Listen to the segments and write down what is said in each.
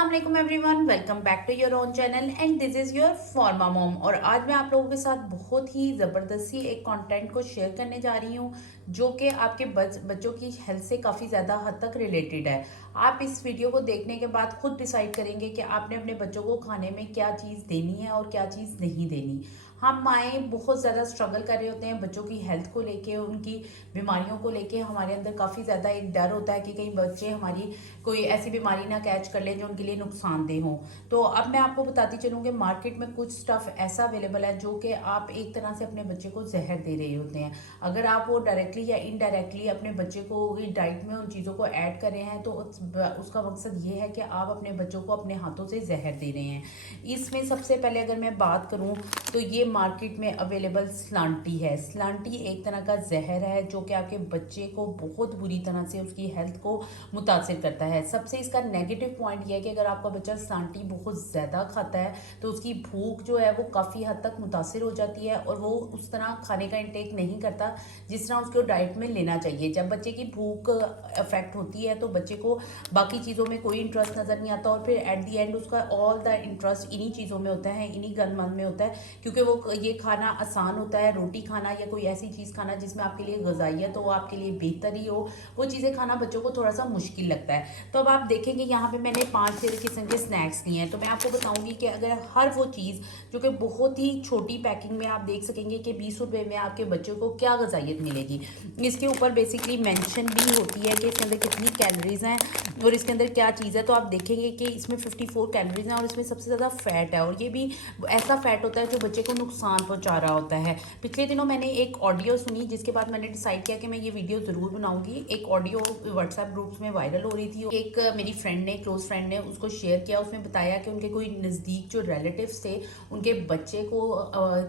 अस्सलाम वालेकुम everyone, welcome back to your own channel and this is your pharma mom. और आज मैं आप लोगों के साथ बहुत ही ज़बरदस्ती एक कंटेंट को शेयर करने जा रही हूँ जो कि आपके बच्चों की हेल्थ से काफ़ी ज़्यादा हद तक रिलेटेड है। आप इस वीडियो को देखने के बाद खुद डिसाइड करेंगे कि आपने अपने बच्चों को खाने में क्या चीज़ देनी है और क्या चीज़ नहीं देनी। हम माएँ बहुत ज़्यादा स्ट्रगल कर रहे होते हैं बच्चों की हेल्थ को लेके, उनकी बीमारियों को लेके। हमारे अंदर काफ़ी ज़्यादा एक डर होता है कि कहीं बच्चे हमारी कोई ऐसी बीमारी ना कैच कर लें जो उनके लिए नुकसानदेह हो। तो अब मैं आपको बताती चलूँ कि मार्केट में कुछ स्टफ़ ऐसा अवेलेबल है जो कि आप एक तरह से अपने बच्चे को जहर दे रहे होते हैं। अगर आप वो डायरेक्टली या इनडायरेक्टली अपने बच्चे को डाइट में उन चीज़ों को ऐड कर रहे हैं तो उसका मकसद ये है कि आप अपने बच्चों को अपने हाथों से जहर दे रहे हैं। इसमें सबसे पहले अगर मैं बात करूँ तो ये मार्केट में अवेलेबल स्लांटी है। स्लांटी एक तरह का जहर है जो कि आपके बच्चे को बहुत बुरी तरह से उसकी हेल्थ को मुतासिर करता है। सबसे इसका नेगेटिव पॉइंट यह है कि अगर आपका बच्चा स्लांटी बहुत ज़्यादा खाता है तो उसकी भूख जो है वो काफ़ी हद तक मुतासिर हो जाती है और वो उस तरह खाने का इंटेक नहीं करता जिस तरह उसको डाइट में लेना चाहिए। जब बच्चे की भूख अफेक्ट होती है तो बच्चे को बाकी चीज़ों में कोई इंटरेस्ट नज़र नहीं आता और फिर एट दी एंड उसका ऑल द इंटरेस्ट इन्हीं चीज़ों में होता है, इन्हीं गन में होता है, क्योंकि वो ये खाना आसान होता है। रोटी खाना या कोई ऐसी चीज़ खाना जिसमें आपके लिए ग़िज़ाइयत हो, आपके लिए बेहतर ही हो, वो चीज़ें खाना बच्चों को थोड़ा सा मुश्किल लगता है। तो अब आप देखेंगे यहाँ पे मैंने 5 किस्म के स्नैक्स लिए हैं। तो मैं आपको बताऊंगी कि अगर हर वो चीज़ जो कि बहुत ही छोटी पैकिंग में आप देख सकेंगे कि 20 रुपये में आपके बच्चों को क्या ग़िज़ाइयत मिलेगी। इसके ऊपर बेसिकली मेंशन भी होती है कि इसके अंदर कितनी कैलोरीज हैं और इसके अंदर क्या चीज़ है। तो आप देखेंगे कि इसमें 54 कैलोरीज हैं और इसमें सबसे ज़्यादा फ़ैट है और ये भी ऐसा फ़ैट होता है जो बच्चे को नुकसान पहुंचा रहा होता है। पिछले दिनों मैंने एक ऑडियो सुनी जिसके बाद मैंने डिसाइड किया कि मैं ये वीडियो ज़रूर बनाऊंगी। एक ऑडियो व्हाट्सएप ग्रुप्स में वायरल हो रही थी। एक मेरी फ्रेंड ने, क्लोज फ्रेंड ने उसको शेयर किया। उसमें बताया कि उनके कोई नज़दीक जो रिलेटिव्स थे उनके बच्चे को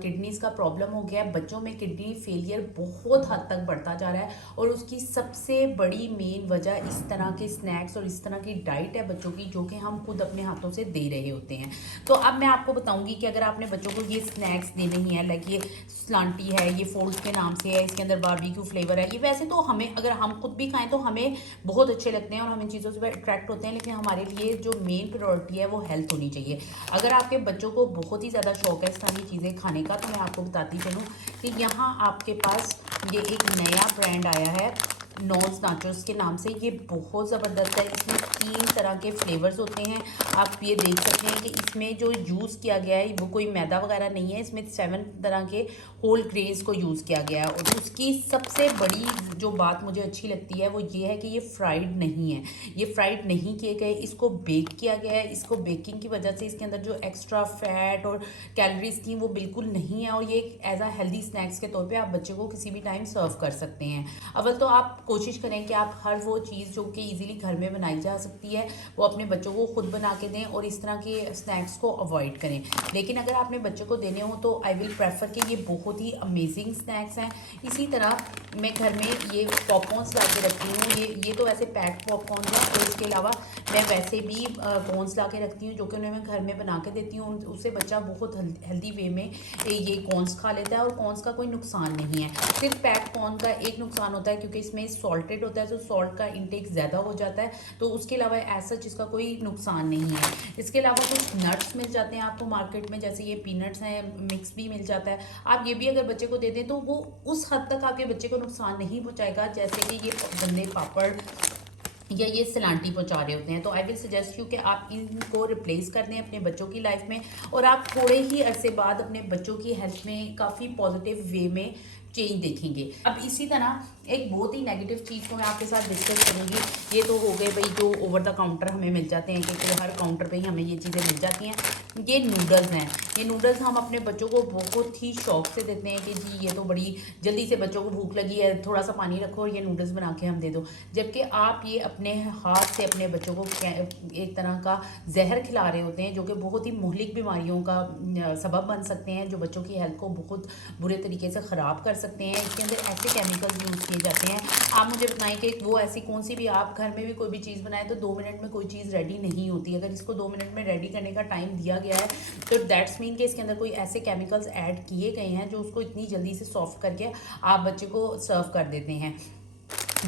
किडनीज का प्रॉब्लम हो गया। बच्चों में किडनी फेलियर बहुत हद तक बढ़ता जा रहा है और उसकी सबसे बड़ी मेन वजह इस तरह के स्नैक्स और इस तरह की डाइट है बच्चों की जो कि हम खुद अपने हाथों से दे रहे होते हैं। तो अब मैं आपको बताऊंगी कि अगर आपने बच्चों को ये स्नैक्स देने ही है, लाइक ये स्लांटी है, ये फोल्ड के नाम से है, इसके अंदर बारबेक्यू फ्लेवर है, ये वैसे तो हमें अगर हम खुद भी खाएं तो हमें बहुत अच्छे लगते हैं और हम इन चीज़ों से अट्रैक्ट होते हैं, लेकिन हमारे लिए जो मेन प्रायोरिटी है वो हेल्थ होनी चाहिए। अगर आपके बच्चों को बहुत ही ज़्यादा शौक है इस तरह की चीज़ें खाने का तो मैं आपको बताती चलूँ कि यहाँ आपके पास ये एक नया ब्रांड आया है नॉज नाचोस के नाम से। ये बहुत ज़बरदस्त है। इसमें 3 तरह के फ्लेवर्स होते हैं। आप ये देख सकते हैं कि इसमें जो यूज़ किया गया है वो कोई मैदा वगैरह नहीं है। इसमें 7 तरह के होल ग्रेन्स को यूज़ किया गया है और उसकी सबसे बड़ी जो बात मुझे अच्छी लगती है वो ये है कि ये फ्राइड नहीं है। ये फ्राइड नहीं किए गए, इसको बेक किया गया है। इसको बेकिंग की वजह से इसके अंदर जो एक्स्ट्रा फैट और कैलोरीज थी वो बिल्कुल नहीं है और ये एक एज अ हेल्दी स्नैक्स के तौर पे आप बच्चे को किसी भी टाइम सर्व कर सकते हैं। अव्वल तो आप कोशिश करें कि आप हर वो चीज़ जो कि इजीली घर में बनाई जा सकती है वो अपने बच्चों को खुद बना के दें और इस तरह के स्नैक्स को अवॉइड करें। लेकिन अगर आपने बच्चों को देने हो तो आई विल प्रेफर कि ये बहुत ही अमेजिंग स्नैक्स हैं। इसी तरह मैं घर में ये पॉपकॉर्न्स ला के रखती हूँ। ये तो वैसे पैक्ड पॉपकॉर्न है और इसके अलावा मैं वैसे भी कॉर्न्स ला के रखती हूँ जो कि उन्हें मैं घर में बना के देती हूँ। उससे बच्चा बहुत हेल्दी वे में ये कॉर्न्स खा लेता है और कॉर्न्स का कोई नुकसान नहीं है। सिर्फ पैक्ड कॉर्न का एक नुकसान होता है क्योंकि इसमें सॉल्टेड होता है तो सॉल्ट का इंटेक ज़्यादा हो जाता है। तो उसके अलावा ऐसा चीज़ का कोई नुकसान नहीं है। इसके अलावा कुछ नट्स मिल जाते हैं आपको मार्केट में, जैसे ये पीनट्स हैं, मिक्स भी मिल जाता है। आप ये भी अगर बच्चे को दे दें तो वो उस हद तक आपके बच्चे को नुकसान नहीं पहुंचाएगा जैसे कि ये गंदे पापड़ या ये सलांटी पहुंचा रहे होते हैं। तो आई विल सजेस्ट यू कि आप इनको रिप्लेस कर दें अपने बच्चों की लाइफ में और आप थोड़े ही अरसे बाद अपने बच्चों की हेल्थ में काफ़ी पॉजिटिव वे में चेंज देखेंगे। अब इसी तरह एक बहुत ही नेगेटिव चीज़ को मैं आपके साथ डिस्कस करूँगी। ये तो हो गए भाई जो ओवर द काउंटर हमें मिल जाते हैं कि हर काउंटर पे ही हमें ये चीज़ें मिल जाती हैं। ये नूडल्स हैं। ये नूडल्स हम अपने बच्चों को बहुत ही शौक से देते हैं कि जी ये तो बड़ी जल्दी से बच्चों को भूख लगी है, थोड़ा सा पानी रखो और ये नूडल्स बना के हम दे दो। जबकि आप ये अपने हाथ से अपने बच्चों को एक तरह का जहर खिला रहे होते हैं जो कि बहुत ही मुहलिक बीमारियों का सबब बन सकते हैं, जो बच्चों की हेल्थ को बहुत बुरे तरीके से ख़राब कर सकते हैं। इसके अंदर ऐसे केमिकल्स यूज़ किए जाते हैं। आप मुझे बताएं कि वो ऐसी कौन सी भी, आप घर में भी कोई भी चीज़ बनाए तो 2 मिनट में कोई चीज़ रेडी नहीं होती। अगर इसको 2 मिनट में रेडी करने का टाइम दिया गया है तो दैट्स मीन कि इसके अंदर कोई ऐसे केमिकल्स ऐड किए गए हैं जो उसको इतनी जल्दी से सॉफ्ट करके आप बच्चे को सर्व कर देते हैं।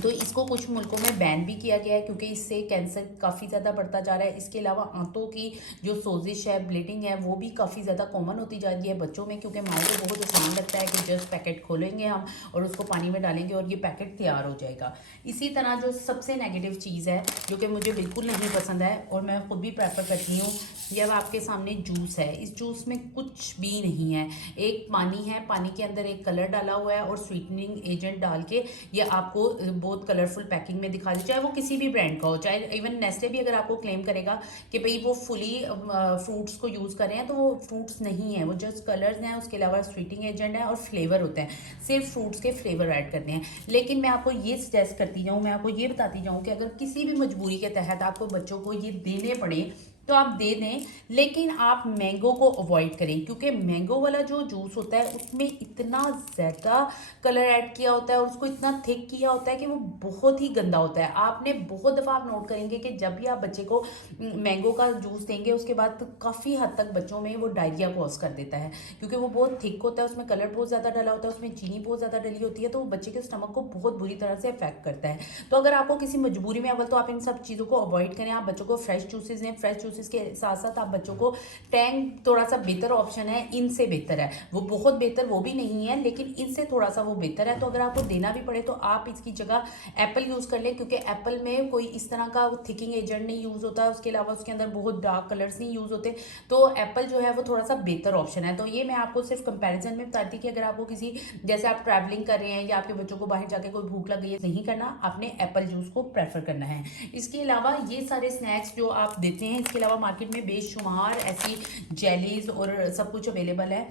तो इसको कुछ मुल्कों में बैन भी किया गया है क्योंकि इससे कैंसर काफ़ी ज़्यादा बढ़ता जा रहा है। इसके अलावा आंतों की जो सोजिश है, ब्लीडिंग है, वो भी काफ़ी ज़्यादा कॉमन होती जा रही है बच्चों में, क्योंकि माओ को बहुत आसान लगता है कि जस्ट पैकेट खोलेंगे हम और उसको पानी में डालेंगे और ये पैकेट तैयार हो जाएगा। इसी तरह जो सबसे नेगेटिव चीज़ है जो कि मुझे बिल्कुल नहीं पसंद है और मैं खुद भी प्रेफर करती हूँ, ये अब आपके सामने जूस है। इस जूस में कुछ भी नहीं है, एक पानी है, पानी के अंदर एक कलर डाला हुआ है और स्वीटनिंग एजेंट डाल के ये आपको बहुत कलरफुल पैकिंग में दिखा दे, चाहे वो किसी भी ब्रांड का हो, चाहे इवन नेस्ले भी अगर आपको क्लेम करेगा कि भाई वो फुली फ्रूट्स को यूज़ कर रहे हैं, तो वो फ्रूट्स नहीं है, वो जस्ट कलर्स हैं, उसके अलावा स्वीटिंग एजेंट है और फ्लेवर होते हैं, सिर्फ फ्रूट्स के फ्लेवर ऐड करते हैं। लेकिन मैं आपको ये सजेस्ट करती जाऊँ, मैं आपको ये बताती जाऊँ कि अगर किसी भी मजबूरी के तहत आपको बच्चों को ये देने पड़े तो आप दे दें, लेकिन आप मैंगो को अवॉइड करें, क्योंकि मैंगो वाला जो जूस होता है उसमें इतना ज़्यादा कलर ऐड किया होता है और उसको इतना थिक किया होता है कि वो बहुत ही गंदा होता है। आपने बहुत दफ़ा आप नोट करेंगे कि जब भी आप बच्चे को मैंगो का जूस देंगे उसके बाद तो काफ़ी हद तक बच्चों में वो डायरिया कॉज कर देता है, क्योंकि वो बहुत थिक होता है, उसमें कलर बहुत ज़्यादा डाला होता है, उसमें चीनी बहुत ज़्यादा डली होती है, तो वो बच्चे के स्टमक को बहुत बुरी तरह से अफेक्ट करता है। तो अगर आपको किसी मजबूरी में अव्वल तो आप इन सब चीज़ों को अवॉइड करें, आप बच्चों को फ्रेश जूसेस दें, फ्रेश जूसेस के साथ साथ आप बच्चों को टैंग थोड़ा सा बेहतर ऑप्शन है, इनसे बेहतर है, वो बहुत बेहतर वो भी नहीं है लेकिन इनसे थोड़ा सा वो बेहतर है। तो अगर आपको देना भी पड़े तो आप इसकी जगह एप्पल यूज़ कर लें, क्योंकि एप्पल में कोई इस तरह का थिकिंग एजेंट नहीं यूज़ होता है, उसके अलावा उसके अंदर बहुत डार्क कलर्स नहीं यूज़ होते, तो एप्पल जो है वो थोड़ा सा बेहतर ऑप्शन है। तो ये मैं आपको सिर्फ कंपैरिजन में बताती कि अगर आपको किसी, जैसे आप ट्रैवलिंग कर रहे हैं या आपके बच्चों को बाहर जाके कोई भूख लग गई है, नहीं करना, आपने एप्पल जूस को प्रेफर करना है। इसके अलावा ये सारे स्नैक्स जो आप देते हैं, इसके अलावा मार्केट में बेशुमार ऐसी जेलीज और सब कुछ अवेलेबल है।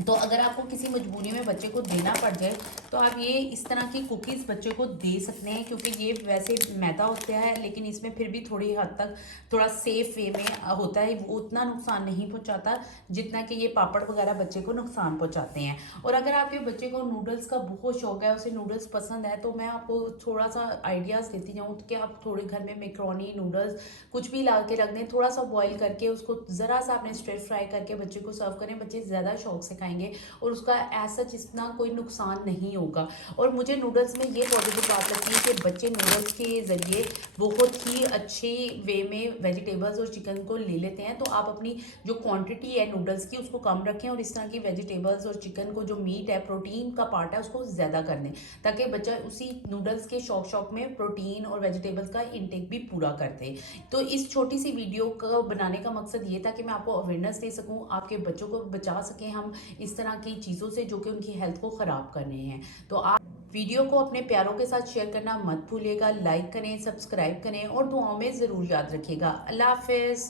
तो अगर आपको किसी मजबूरी में बच्चे को देना पड़ जाए तो आप ये इस तरह की कुकीज़ बच्चे को दे सकते हैं, क्योंकि ये वैसे मैदा होता है लेकिन इसमें फिर भी थोड़ी हद तक थोड़ा सेफ वे में होता है, वो उतना नुकसान नहीं पहुंचाता जितना कि ये पापड़ वगैरह बच्चे को नुकसान पहुंचाते हैं। और अगर आपके बच्चे को नूडल्स का बहुत शौक है, उसे नूडल्स पसंद है, तो मैं आपको थोड़ा सा आइडियाज़ देती जाऊँ कि आप थोड़े घर में मैक्रोनी नूडल्स कुछ भी ला के रख दें, थोड़ा सा बॉईल करके उसको ज़रा सा आपने स्ट्रेट फ्राई करके बच्चे को सर्व करें, बच्चे ज़्यादा शौक से खाएंगे और उसका ऐसा जितना कोई नुकसान नहीं होगा। और मुझे नूडल्स में ये पॉजिटिव बात लगती है कि बच्चे नूडल्स के ज़रिए बहुत ही अच्छे वे में वेजिटेबल्स और चिकन को ले लेते हैं। तो आप अपनी जो क्वांटिटी है नूडल्स की उसको कम रखें और इस तरह की वेजिटेबल्स और चिकन को, जो मीट है, प्रोटीन का पार्ट है, उसको ज़्यादा कर दें, ताकि बच्चा उसी नूडल्स के शौक में प्रोटीन और वेजिटेबल्स का इंटेक भी पूरा कर दे। तो इस छोटी सी वीडियो को बनाने का मकसद ये था कि मैं आपको अवेयरनेस दे सकूं, आपके बच्चों को बचा सकें हम इस तरह की चीज़ों से जो कि उनकी हेल्थ को ख़राब कर रहे हैं। तो आप वीडियो को अपने प्यारों के साथ शेयर करना मत भूलिएगा, लाइक करें, सब्सक्राइब करें और दुआओं में ज़रूर याद रखिएगा। अल्लाह हाफिज़।